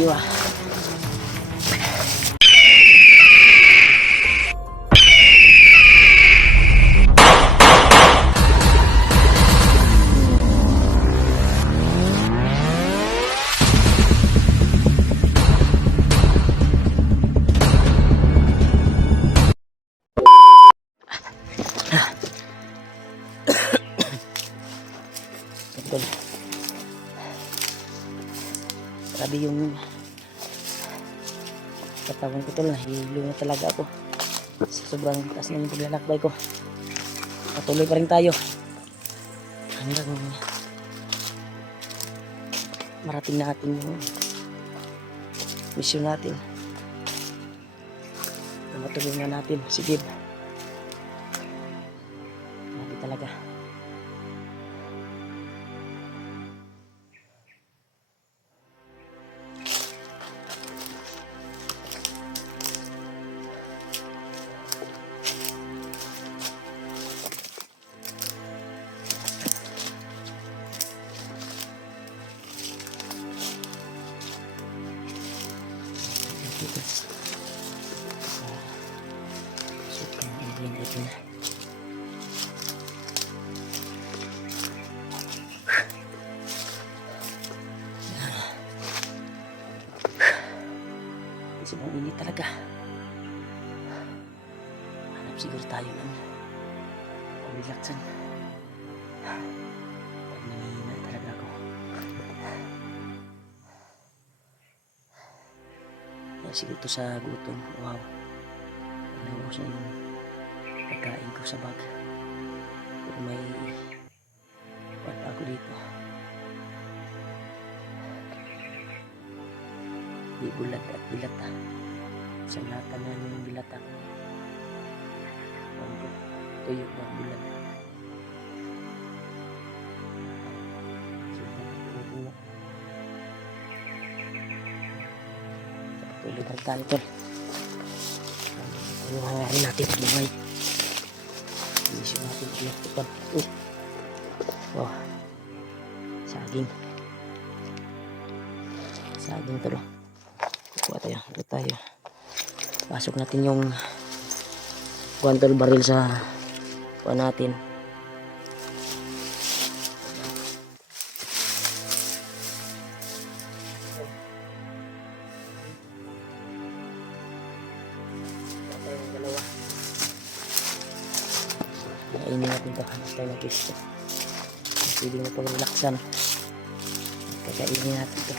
tayo ah. Tol. Grabe yung katawan ko tol, nahilo na talaga ako sa sobrang taas na yung paglalakbay ko. Patuloy pa rin tayo hanggang marating natin yung mission natin na matulungan natin si Gib. Grabe talaga. Dito sobrang init na. Sobrang init talaga. Hanap siguro tayo ng pag-relaxan. Pag nanghihina talaga ako. Siguro to sa gutom. Wow, naubos na yung pagkain ko sa bag, pero may wala ako dito. Di bulat at bilata. Isang lata na yung bilata. Tuyo ba bulat? Tuloy pa tayo tol. Ano hangarin natin buhay. Mission natin pinagtupan. Wow, saging. Saging tol. Kuha tayo, ito tayo. Pasok natin yung guantol baril sa kuha natin. Kainin natin ito. Hanap tayo ng pisto. Pwede na ito relaxan. Kakainin natin ito.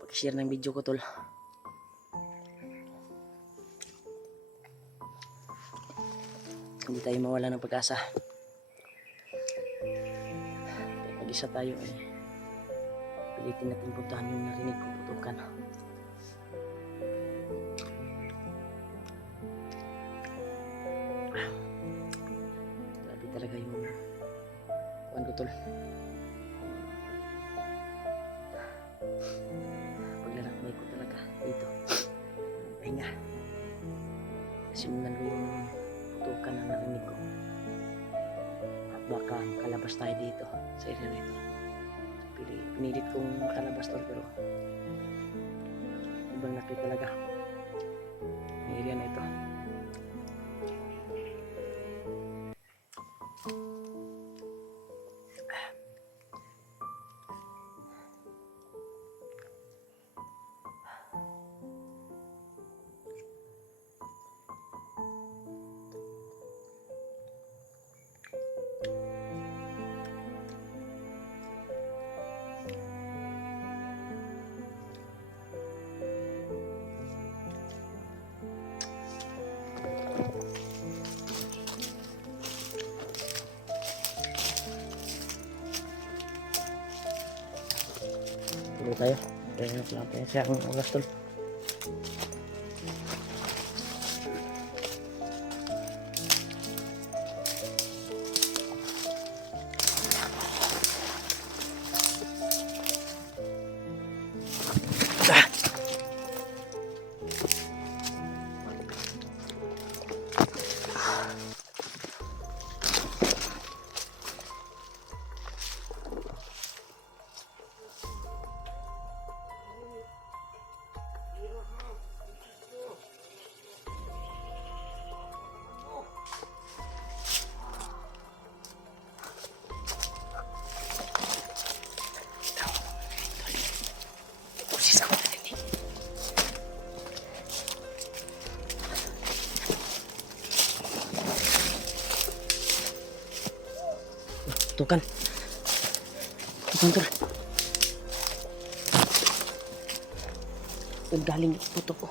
Pag-share ng video ko tol. Hindi tayo mawala ng pag-asa. Pag-isa tayo ay pilitin natin puntahan yung narinig ko putukan. Grabe talaga yung kuwan ko tol. Paglalakbay ko talaga dito. Pahinga. Simulan ko yung putukan na narinig ko. At baka makalabas tayo dito sa area na ito. Pinilit kong makalabas tol, pero ibang laki talaga ang area na ito. Tuloy tayo. Kaya lang tayo siya ang oras tol. tutukan. Tutukan tol. Galing puto ko.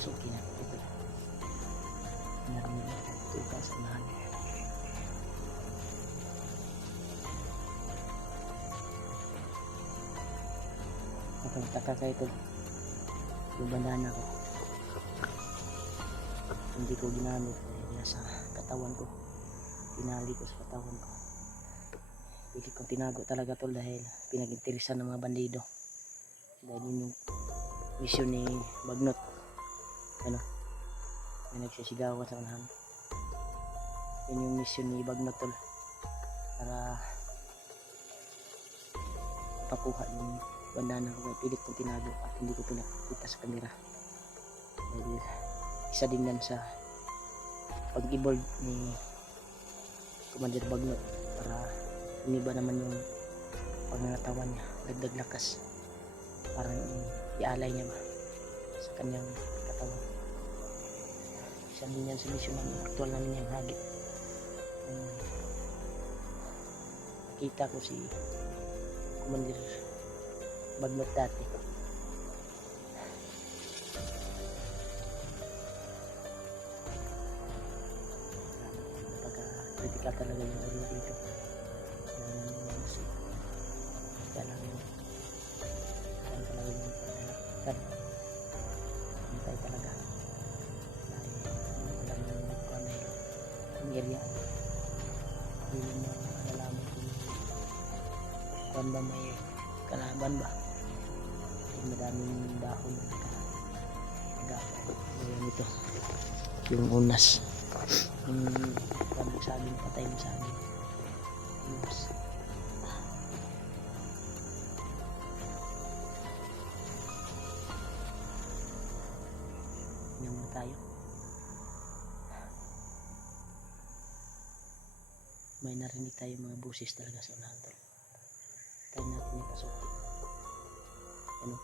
Pasukin natin ito. Narinig natin tutukan sa unahan. Nakagtaka kayo ito. Yung bandana ko. Hindi ko ginamit. Nasa katawan ko. Tinali ko sa katawan ko. Pilit kong tinago talaga tol dahil pinag-interesan ng mga bandido. Dahil yun yung mission ni Bagnot. Ano? May nagsisigawan sa unahan. Yun yung mission ni Bagnot tol. Para pakuha yung bandana ko. Kaya pilit kong tinago at hindi ko pinakita sa kamera. Dahil isa din yan sa pag-evolve ni Commander Bagnot para umiba naman yung pangangatawan niya, dagdag lakas, parang ialay niya ba sa kanyang katawan. Isa din yan sa mission ng aktual namin yung hagit. Nakita ko si Commander Bagnot dati. Critical talaga yung area dito. Kaya lang talaga yung pagkakad. Hintay talaga. Dahil alam yung nagkamay yung area. Hindi mo malalaman kung ba may kalaban ba. Yung madaming dahon na nag-aapay. Ito yung unas. Yung saging, patay mo saging. Yes. Tingnan muna tayo. May narinig tayo mga busis talaga sa unahan tol. Tayo natin yung pasukin. Ano?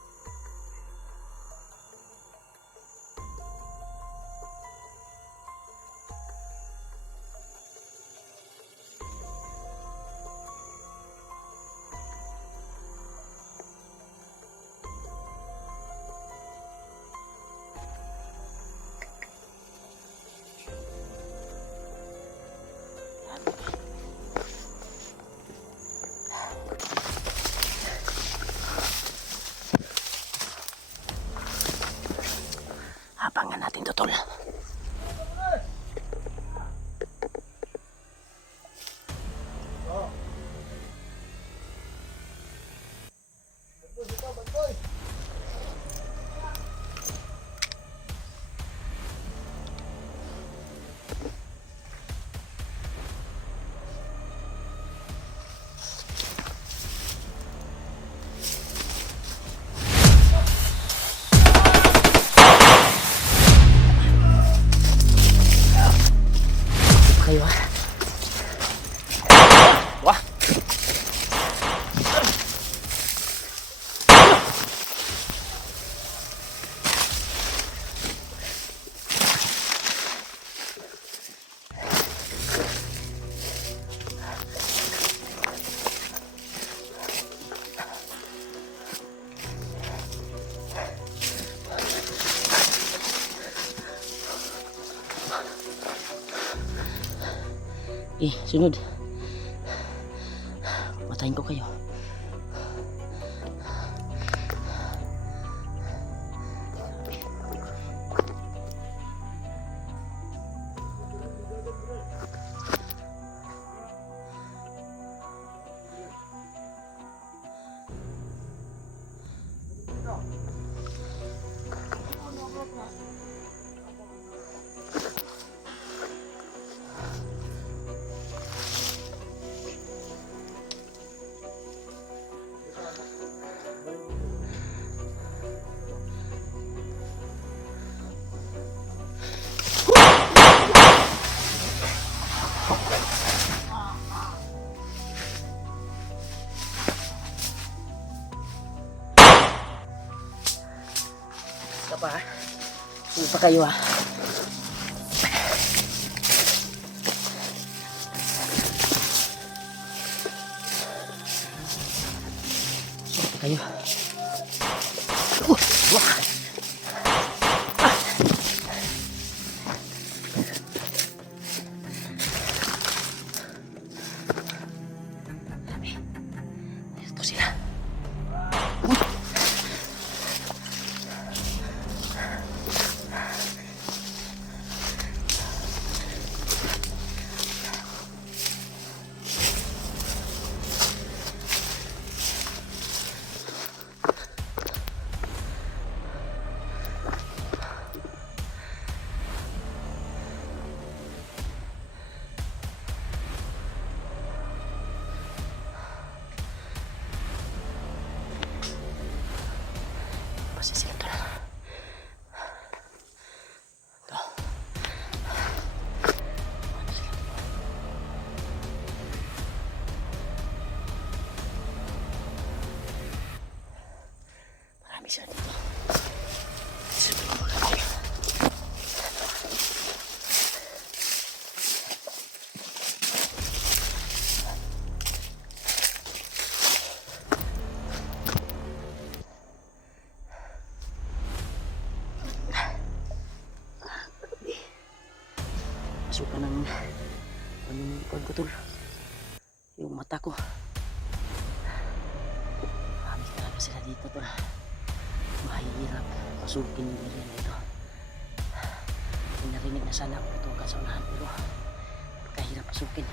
Hapangan natin to tol. Kayo ha. Wah. Sunod. Patayin ko kayo. Isa pa ha. Isa pa kayo ha. Isa pa kayo. Wah! Ito sila. Pasti sila to. Ito. Marami sila dito. Sabihin mo lang kayo. Suka ng pagkutol yung mata ko. Marami talaga sila dito tol. Mahirap pasukin yung area na ito. Narinig na sana ako ito kasaunahan pero kahirap pasukin.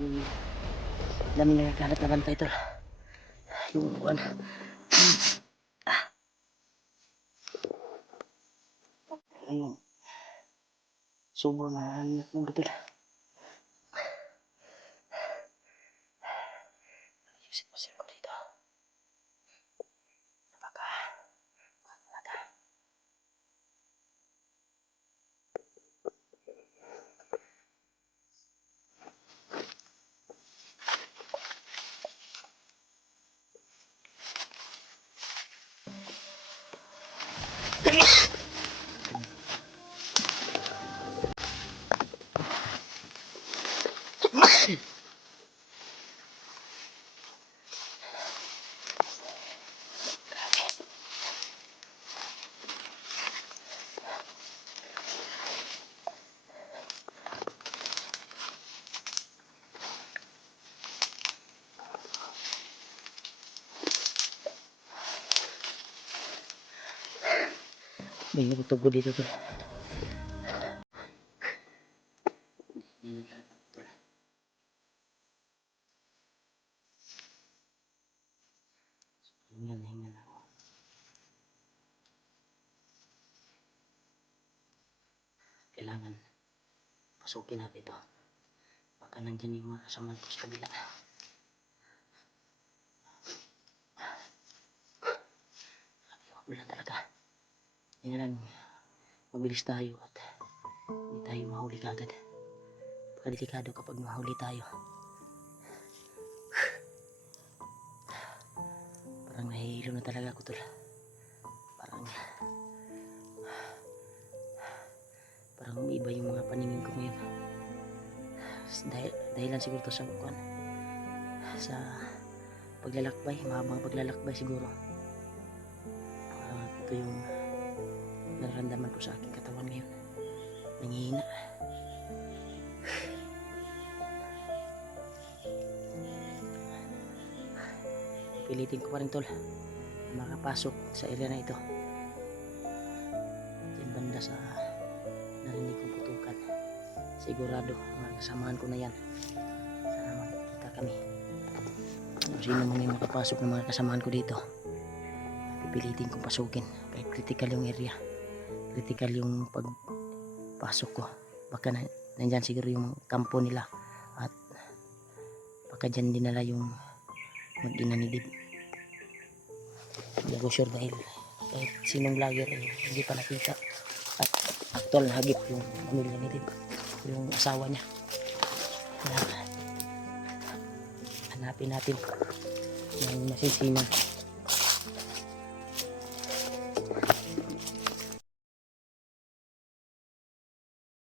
Yung dami nagkakalat na bantay tol. Yung buwan. Ayun. Sobrang hanap ng betul. Ayusin mo ko dito. Baka. May nagtugo dito tol. Hingan ako. Kailangan pasukin natin ito. Baka nandyan yung mga kasama ko sa kabila. Wala talaga. Yan lang. Mabilis tayo at hindi tayo mahuli kagad. Pagkadelikado kapag mahuli tayo. Parang nahihilo na talaga ako tol. Parang umiiba yung mga paningin ko ngayon. Dahilan siguro to sa bukuan. Sa paglalakbay, mahabang paglalakbay siguro. Ito yung nararamdaman ko sa aking katawan ngayon. Nanghihina. Pilitin ko pa rin tol makapasok sa area na ito. Diyan banda sa narinig kong putukan. Sigurado mga kasamahan ko na yan. Sana magkita kami. Kung sino man yung nakapasok ng mga kasamahan ko dito, pipilitin kong pasukin. Kahit critical yung area, critical yung pagpasok ko. Baka nandyan siguro yung kampo nila at baka dyan dinala yung mag-ina ni Dib. Hindi ako sure dahil kahit sinong vlogger hindi pa nakita at actual na hagip yung pamilya ni Dib, yung asawa niya. Kaya hanapin natin yung masisinan